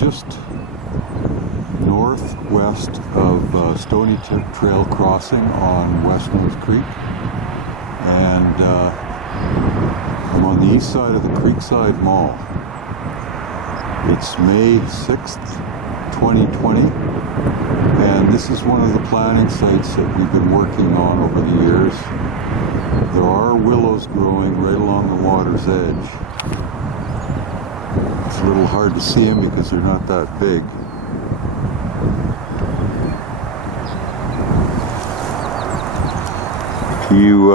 just northwest of Stony Trail Crossing on West Nose Creek, and I'm on the east side of the Creekside Mall. It's May 6th, 2020, and this is one of the planting sites that we've been working on over the years. There are willows growing right along the water's edge. It's a little hard to see them because they're not that big. If you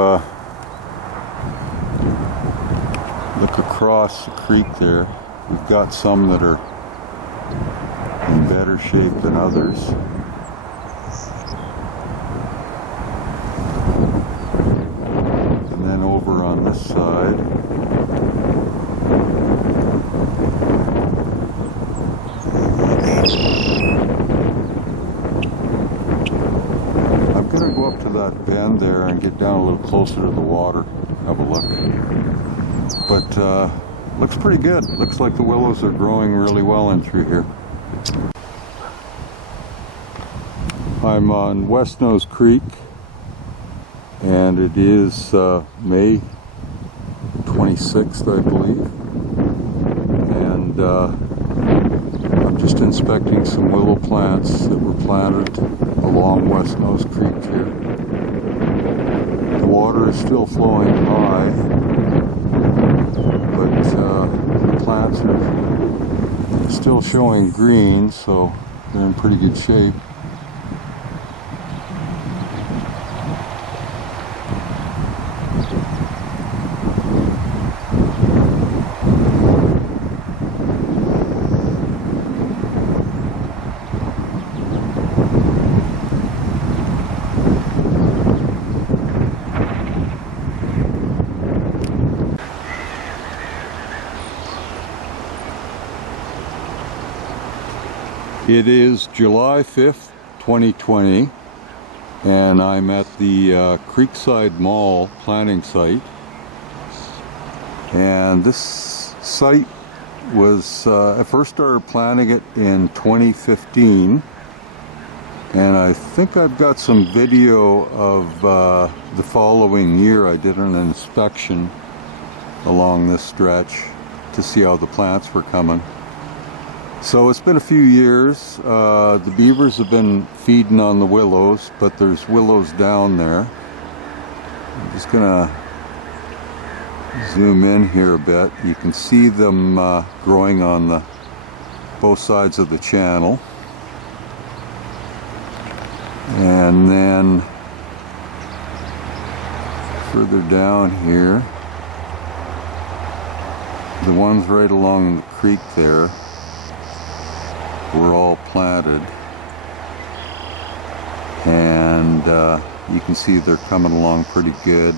look across the creek there, we've got some that are in better shape than others. And then over on this side, I'm going to go up to that bend there and get down a little closer to the water, have a look. But looks pretty good. Looks like the willows are growing really well in through here. I'm on West Nose Creek, and it is May 26th, I believe. And I'm just inspecting some willow plants that were planted along West Nose Creek here. The water is still flowing high, but the plants are still showing green, so they're in pretty good shape. It is July 5th, 2020, and I'm at the Creekside Mall planting site. And this site was, I first started planting it in 2015, and I think I've got some video of the following year. I did an inspection along this stretch to see how the plants were coming. So it's been a few years. The beavers have been feeding on the willows, but there's willows down there. I'm just gonna zoom in here a bit. You can see them growing on both sides of the channel. And then further down here, the ones right along the creek there were all planted, and you can see they're coming along pretty good.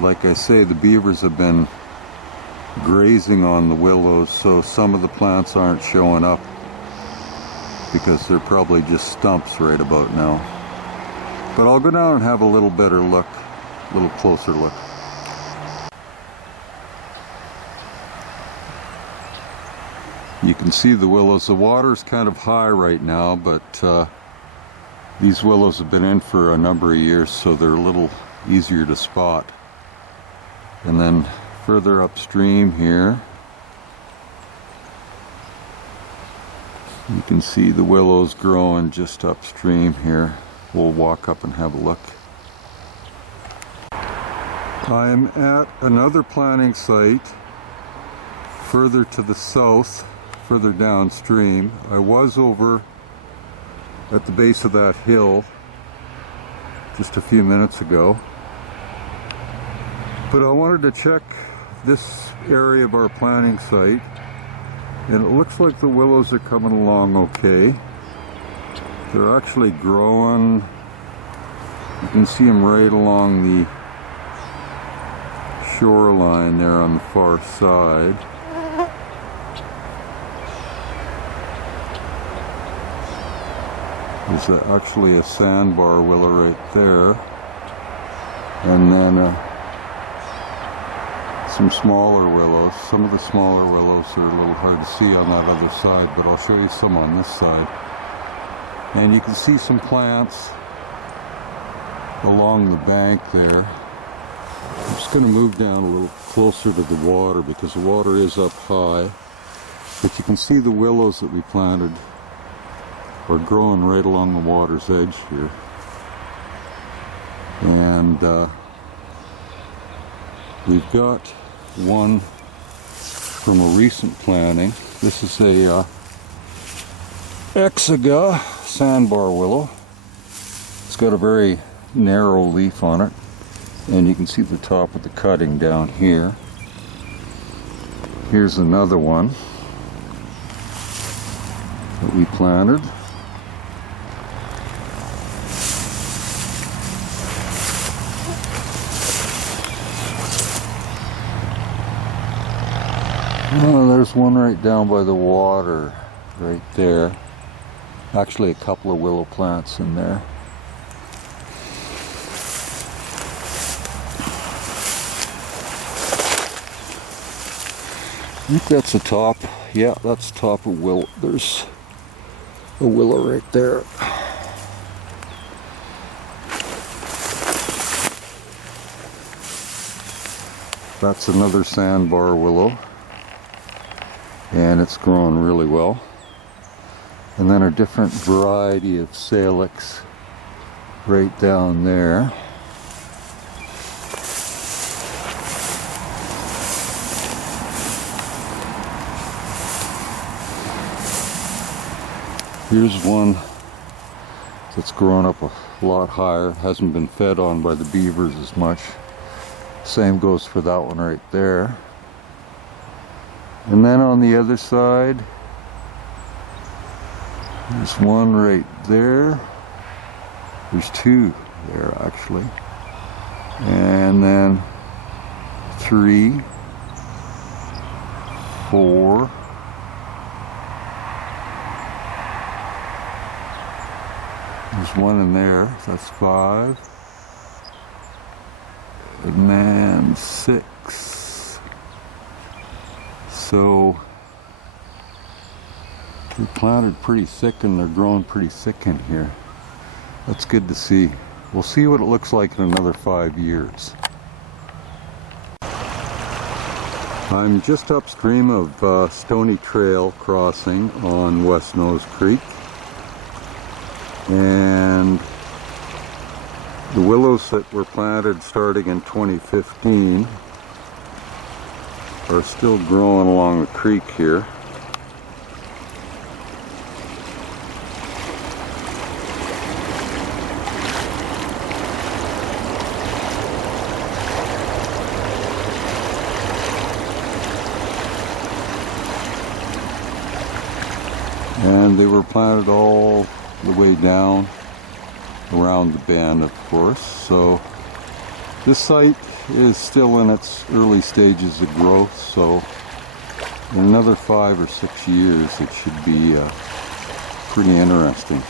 Like I say, the beavers have been grazing on the willows, so some of the plants aren't showing up because they're probably just stumps right about now. But I'll go down and have a little better look, a little closer look. You can see the willows. The water's kind of high right now, but these willows have been in for a number of years, so they're a little easier to spot. And then further upstream here, you can see the willows growing just upstream here. We'll walk up and have a look. I'm at another planting site further to the south, further downstream. I was over at the base of that hill just a few minutes ago, but I wanted to check this area of our planting site, and it looks like the willows are coming along okay. They're actually growing. You can see them right along the shoreline there on the far side. There's actually a sandbar willow right there, and then a some smaller willows. Some of the smaller willows are a little hard to see on that other side, but I'll show you some on this side. And you can see some plants along the bank there. I'm just going to move down a little closer to the water because the water is up high. But you can see the willows that we planted are growing right along the water's edge here. And we've got one from a recent planting. This is a Exoga sandbar willow. It's got a very narrow leaf on it, and you can see the top of the cutting down here. Here's another one that we planted. Oh, there's one right down by the water, right there. Actually, a couple of willow plants in there. I think that's the top. Yeah, that's the top of willow. There's a willow right there. That's another sandbar willow, and it's growing really well. And then a different variety of salix right down there. Here's one that's grown up a lot higher, hasn't been fed on by the beavers as much. Same goes for that one right there. And then on the other side, there's one right there. There's two there actually. And then 3, 4. There's one in there, that's 5. And then 6. So they're planted pretty thick and they're growing pretty thick in here. That's good to see. We'll see what it looks like in another 5 years. I'm just upstream of Stony Trail crossing on West Nose Creek. And the willows that were planted starting in 2015 are still growing along the creek here. And they were planted all the way down around the bend, of course. So this site is still in its early stages of growth, so in another 5 or 6 years it should be pretty interesting.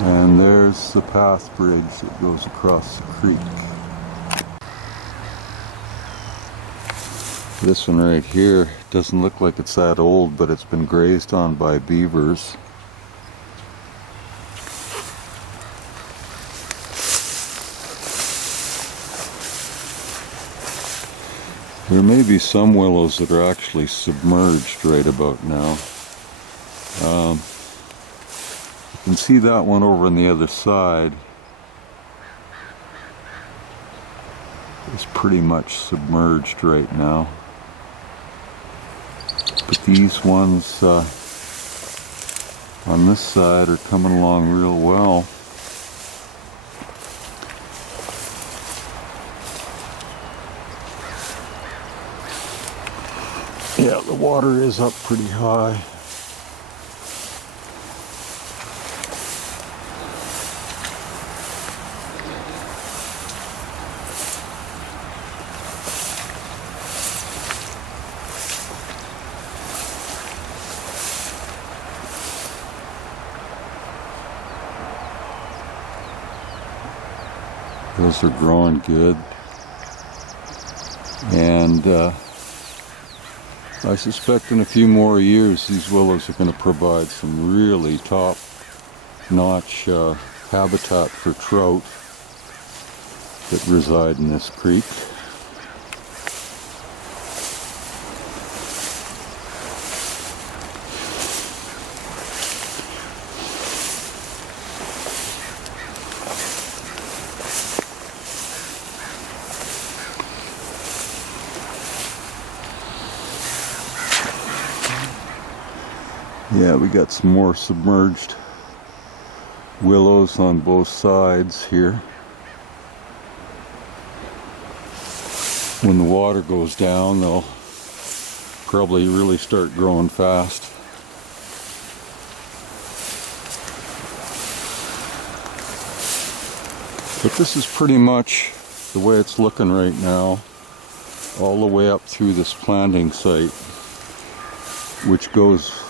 And there's the path bridge that goes across the creek. This one right here doesn't look like it's that old, but it's been grazed on by beavers. There may be some willows that are actually submerged right about now. You can see that one over on the other side. It's pretty much submerged right now. But these ones on this side are coming along real well. Yeah, the water is up pretty high. Those are growing good. And I suspect in a few more years these willows are going to provide some really top-notch habitat for trout that reside in this creek. Yeah, we got some more submerged willows on both sides here. When the water goes down, they'll probably really start growing fast. But this is pretty much the way it's looking right now, all the way up through this planting site, which goes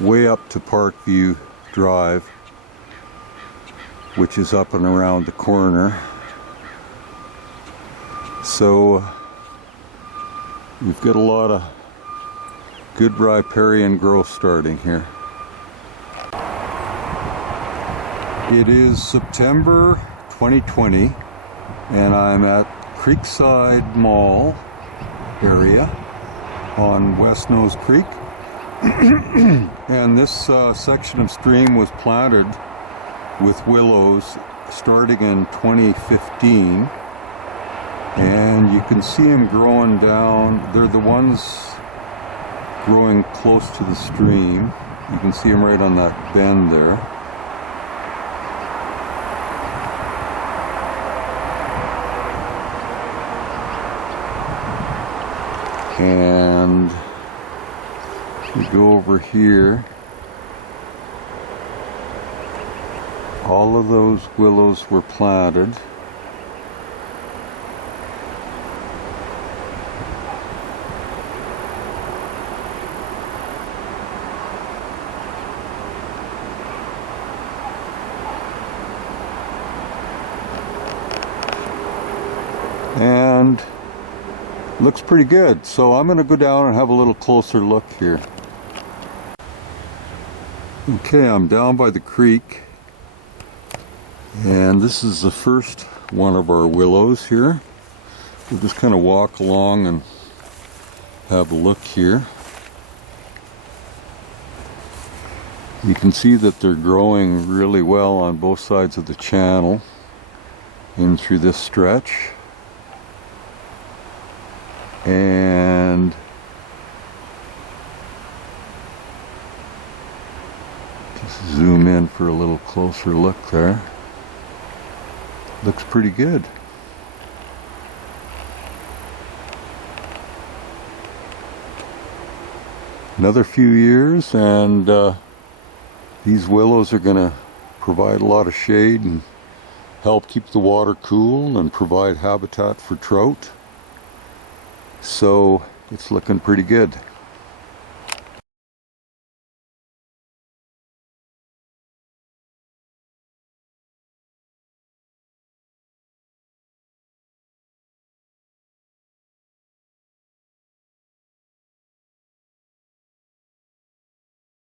way up to Parkview Drive, which is up and around the corner. So we've got a lot of good riparian growth starting here. It is September 2020 and I'm at Creekside Mall area on West Nose Creek. And this section of stream was planted with willows starting in 2015, and you can see them growing down. They're the ones growing close to the stream. You can see them right on that bend there. And we go over here. All of those willows were planted. And looks pretty good. So I'm going to go down and have a little closer look here. Okay, I'm down by the creek, and this is the first one of our willows here. We'll just kind of walk along and have a look here. You can see that they're growing really well on both sides of the channel in through this stretch. And just zoom in for a little closer look there. Looks pretty good. Another few years and these willows are going to provide a lot of shade and help keep the water cool and provide habitat for trout. So it's looking pretty good.